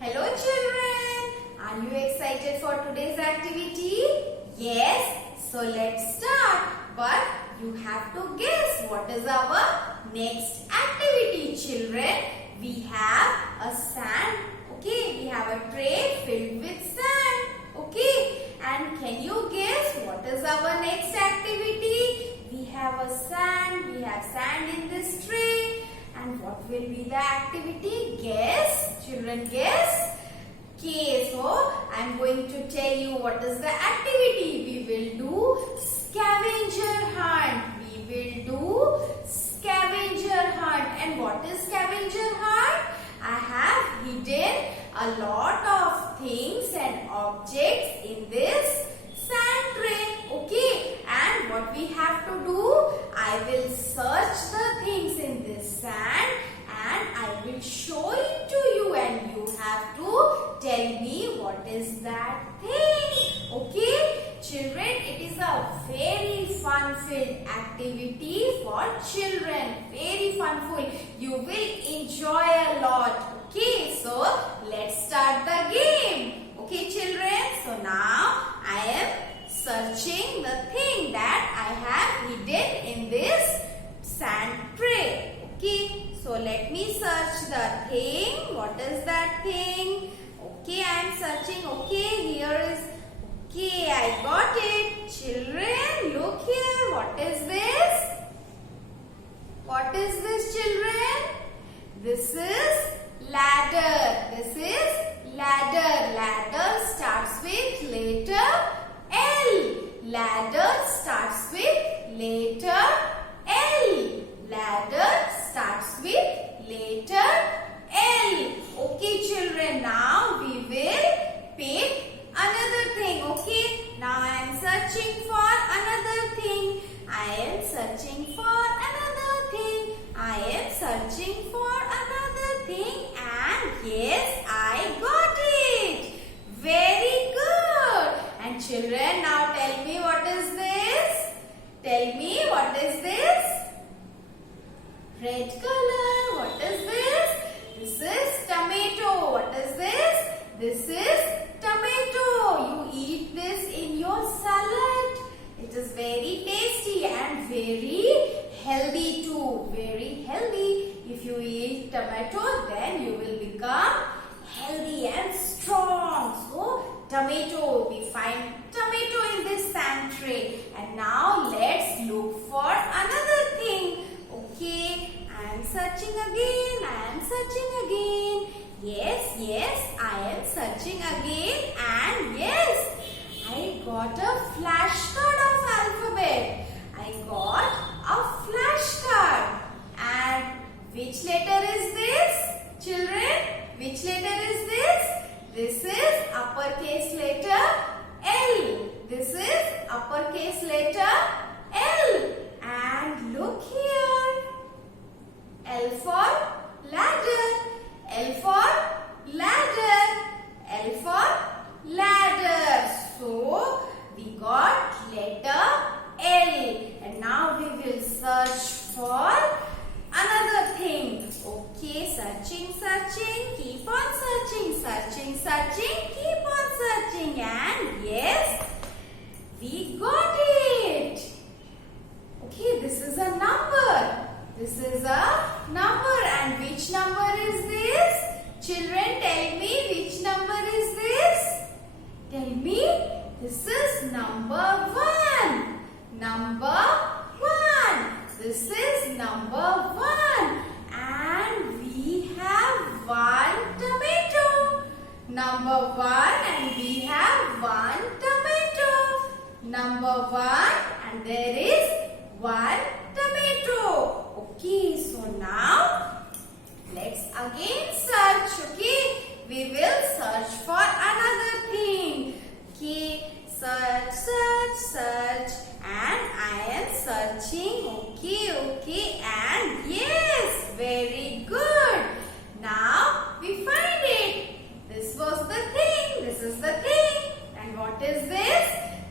Hello children, are you excited for today's activity? Yes, so let's start. But you have to guess what is our next activity, children. We have a sand, okay? We have a tray filled with sand, okay? And can you guess what is our next activity? We have sand in this tray. And what will be the activity? Guess, children, guess. Okay, so I am going to tell you what is the activity. We will do scavenger hunt. We will do scavenger hunt. And what is scavenger hunt? I have hidden a lot of things and objects in this sand tray. Okay, and what we have to do? I will search the things in this sand and I will show it to you, and you have to tell me what is that thing. Okay, children, it is a very fun-filled activity for children. Very fun-filled. You will enjoy a lot. Okay, so let's start the game. Okay, children. So now I am searching the thing that I have hidden in this sand tray. Okay, so let me search the thing. What is that thing? Okay, I am searching. Okay, here is. Okay, I got it. Children, look here. What is this? What is this, children? This is ladder. This is ladder. Ladder starts with letter L. Ladder starts with letter L. Ladder starts with letter L. Okay, children, now we will pick another thing. Okay, now I am searching for another thing. I am searching for another thing. I am searching for another thing, and yes, I got it. Very good. And children, now tell me what is this? Tell me what is this? Red color. What is this? This is tomato. What is this? This is tomato. You eat this in your salad. It is very tasty and very healthy too. Very healthy. If you eat tomato, then you will become healthy and strong. So, tomato. We find tomato in this sand tray. And now let's look for another thing. Okay, I am searching again. I am searching again. Yes, I am searching again. And yes, I got a flashcard of alphabet. I got a flashcard. And which letter is this, children? Which letter is this? This is uppercase letter L. This is uppercase letter L. And look here. L for ladder. L for ladder. L for ladder. So, we got letter L. And now we will search for another thing. Okay, searching. Keep on searching. Keep on searching. And yes, we got it. Okay, this is a number. This is a number. And which number is this? Children, tell me which number is this? Tell me. This is number 1. Number 1. This is number 1. And we have 1 tomato. Number 1, and we have 1 tomato. Number 1, and there is 1 tomato. Okay, so now let's again search. Okay, we will search for another thing. Okay, search, and I am searching. Okay, and yes, very good. Now we find it. This was the thing. This is the thing. And what is this?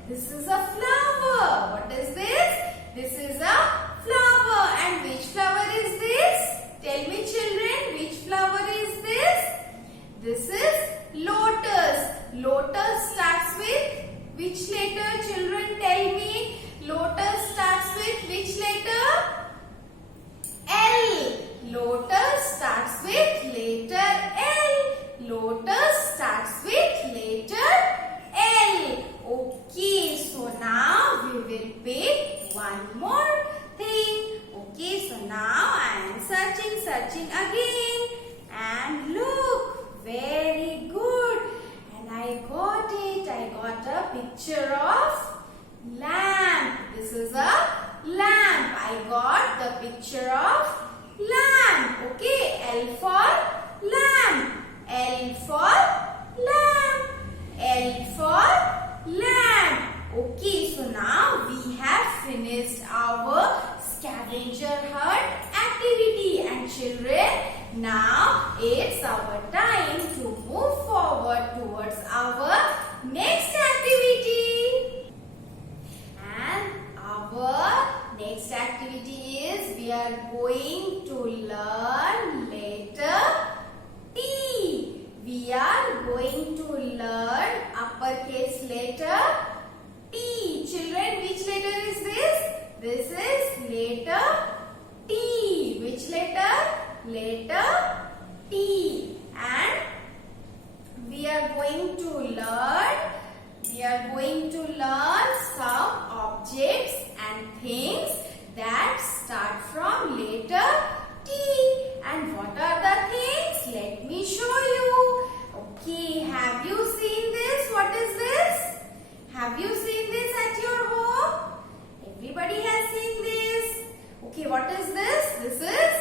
This is a flower. What is this? Have you seen this at your home? Everybody has seen this. Okay, what is this? This is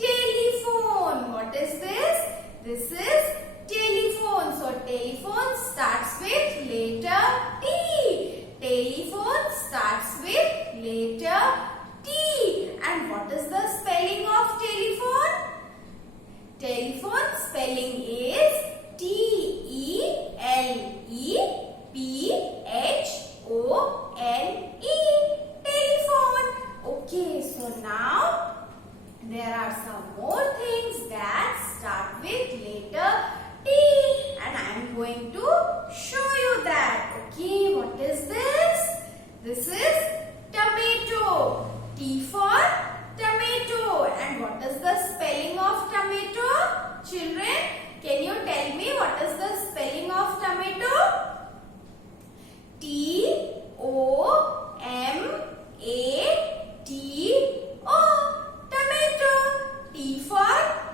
telephone. What is this? This is telephone. So telephone starts with letter T. Telephone starts with letter T. And what is the spelling of telephone? Telephone spelling is T-E-L-E-P-H-O-N-E. Telephone. Okay, so now there are some more things that start with letter T, and I am going to show you that. Okay, what is this? This is tomato. T for tomato. And what is the spelling of tomato? Children, can you tell me what is the spelling of tomato? T-O-M-A-T-O. Tomato. T for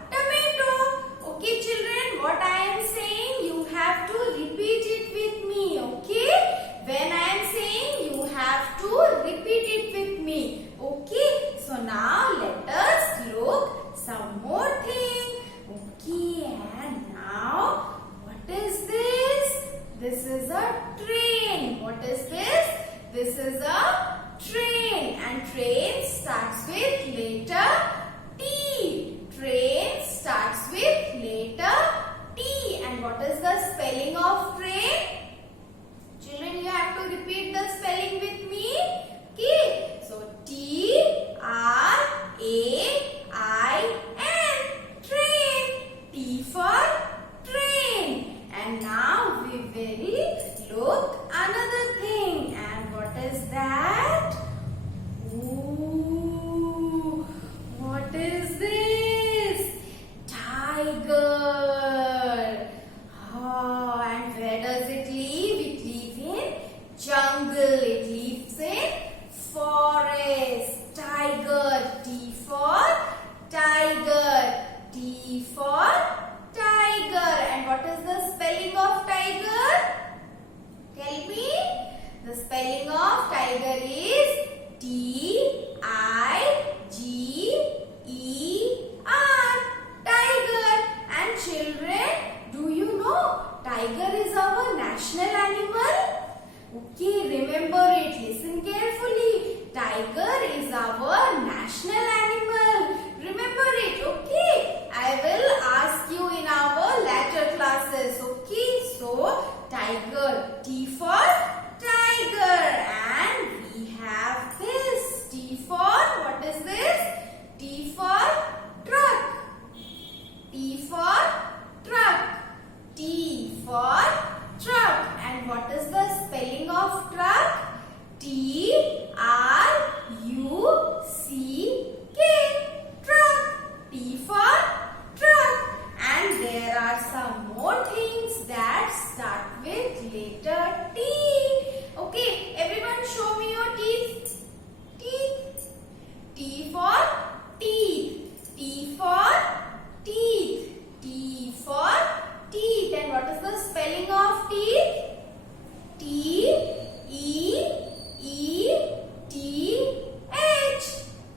tomato. Okay, children, what I am saying, you have to repeat it with me. Okay? When I am saying, you have to repeat it with me. Okay? So now let us look some more thing. Okay, and now what is this? This is a train. What is this? This is a train, and train starts with letter T. Train starts with letter T. And what is the spelling of train? Children, you have to repeat the spelling with me. Okay, so T-R-A-I-N. Train. T for train. And now we will look another thing. And what is that? Ooh, what is this? Tiger. Oh, and where does it live? It lives in jungle. It lives in forest. Tiger. T for tiger. T for tiger. And what is the spelling of tiger? Tell me. The spelling of tiger is T-I-G-E-R. Tiger. And children, do you know tiger is our national animal? Okay, remember it. Listen carefully. Tiger is our national animal. Remember it. Okay. I will ask you in our later classes. Okay. So, tiger. T for tiger. And we have this. T for, what is this? T for truck. T for truck. T for truck. And what is the spelling of truck? T-R-U-C-K. Truck. T for truck. And there are some more things that start with letter T. Okay, everyone show me your teeth. Teeth. T for teeth. T for teeth. T for teeth. And what is the spelling of teeth? T-E-E-T-H.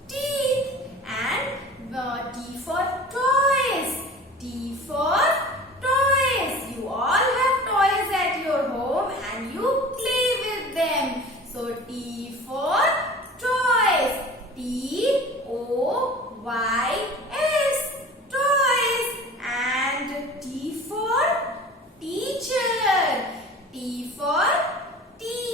Teeth. And T for toys. T for toys. You all have toys at your home and you play with them. So T for toys. T-O-Y-S. Toys. And T for teacher. T for teacher.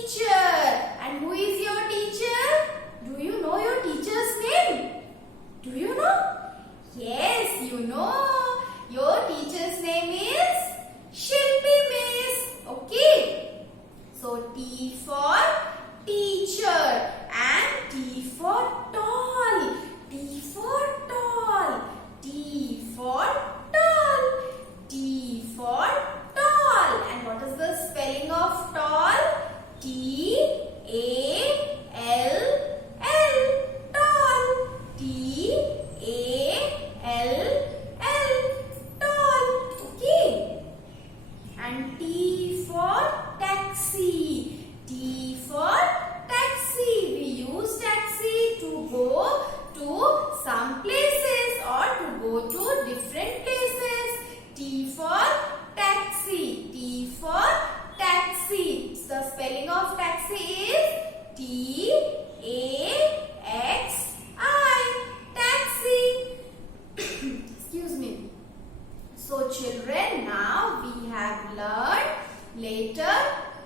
So children, now we have learned letter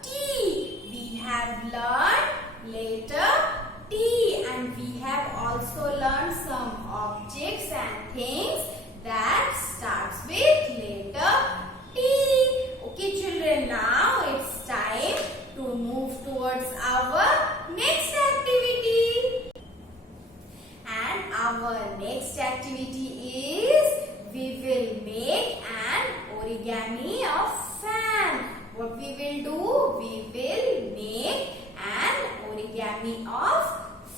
T. We have learned letter T, and we have also learned some objects and things that starts with letter T. Okay children, now it's time to move towards our next activity. And our next activity is we will make an origami of fan. What we will do? We will make an origami of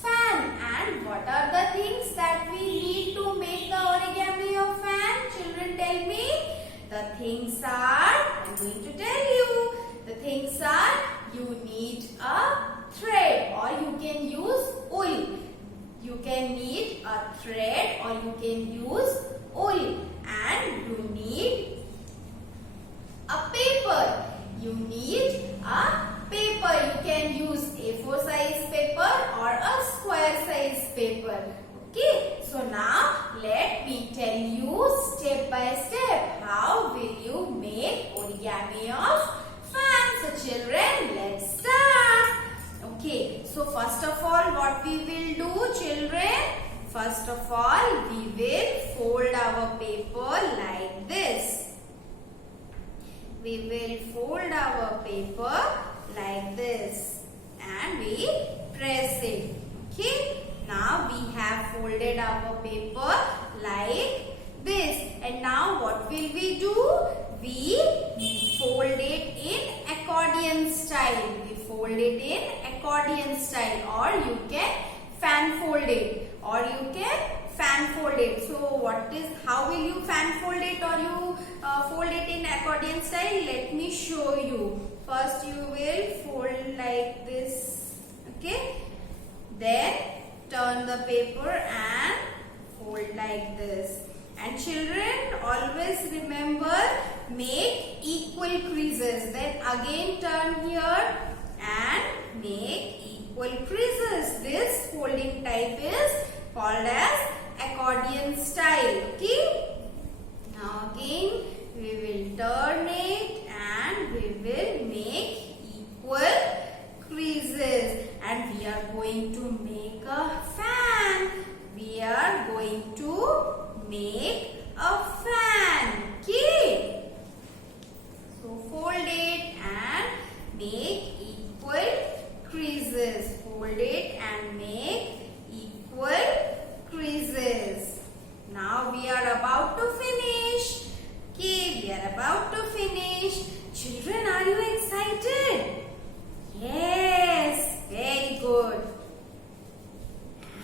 fan. And what are the things that we need to make the origami of fan? Children, tell me. The things are, I'm going to tell you. The things are, you need a thread or you can use wool. You can need a thread or you can use wool. And you need a paper. You need a paper. You can use A4 size paper or a square size paper. Okay. So now let me tell you step by step how will you make origami of fan. So children, let's start. Okay. So first of all, what we will do, children? First of all, we will fold our paper like this. We will fold our paper like this and we press it. Okay. Now we have folded our paper like this. And now what will we do? We fold it in accordion style. We fold it in accordion style, or you can fan fold it, or you can fan fold it. So how will you fan fold it or you fold it in accordion style? Let me show you. First you will fold like this. Okay. Then turn the paper and fold like this. And children, always remember, make equal creases. Then again turn here and make equal creases. This folding type is called as accordion style. Okay. Now again we will turn it and we will make equal creases. And we are going to make a fan. We are going to make a fan. Okay. So fold it and make equal creases. Fold it and make equal creases. Now we are about to finish. Okay, we are about to finish. Children, are you excited? Yes, very good.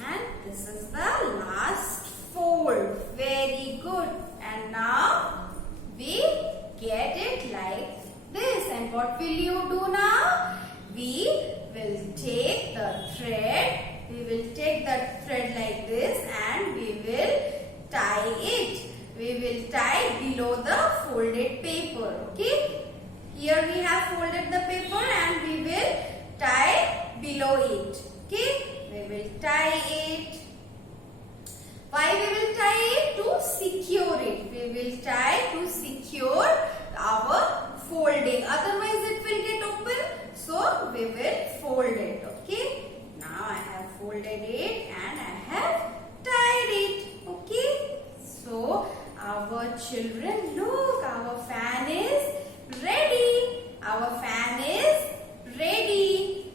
And this is the last fold. Very good. And now we get it like this. And what will you do now? We will take the thread. We will take the thread like this and we will tie it. We will tie below the folded paper. Okay. Here we have folded the paper and we will tie below it. Okay. We will tie it. Why we will tie it? To secure it. We will tie to secure our folding. Otherwise it will get open. So we will fold it. Okay. Now I have folded it and I have tied it. Okay. So our children, look, our fan is ready. Our fan is ready.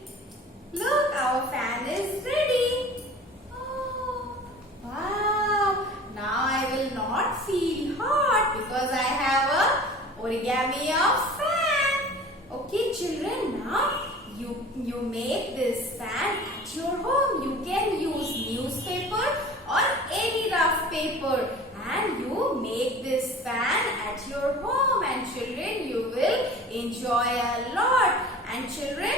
Look, our fan is ready. Oh, wow. Now I will not feel hot because I have a origami of fan. Okay, children, now you make this fan at your home. You can use newspaper or any rough paper. And you make this fan at your home, and children, you will enjoy a lot. And children,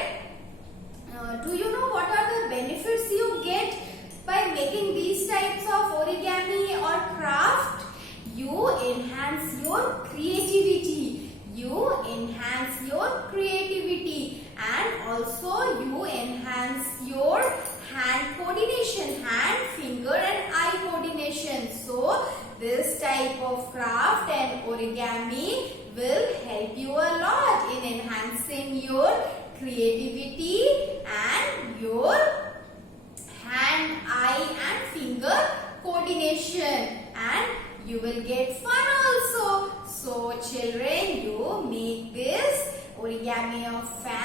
do you know what are the benefits you get by making these types of origami or craft? You enhance your creativity. You enhance your creativity, and also you enhance your hand coordination, hand, finger and eye coordination. So this type of craft and origami origami will help you a lot in enhancing your creativity and your hand, eye and finger coordination, and you will get fun also. So children, you make this origami of fan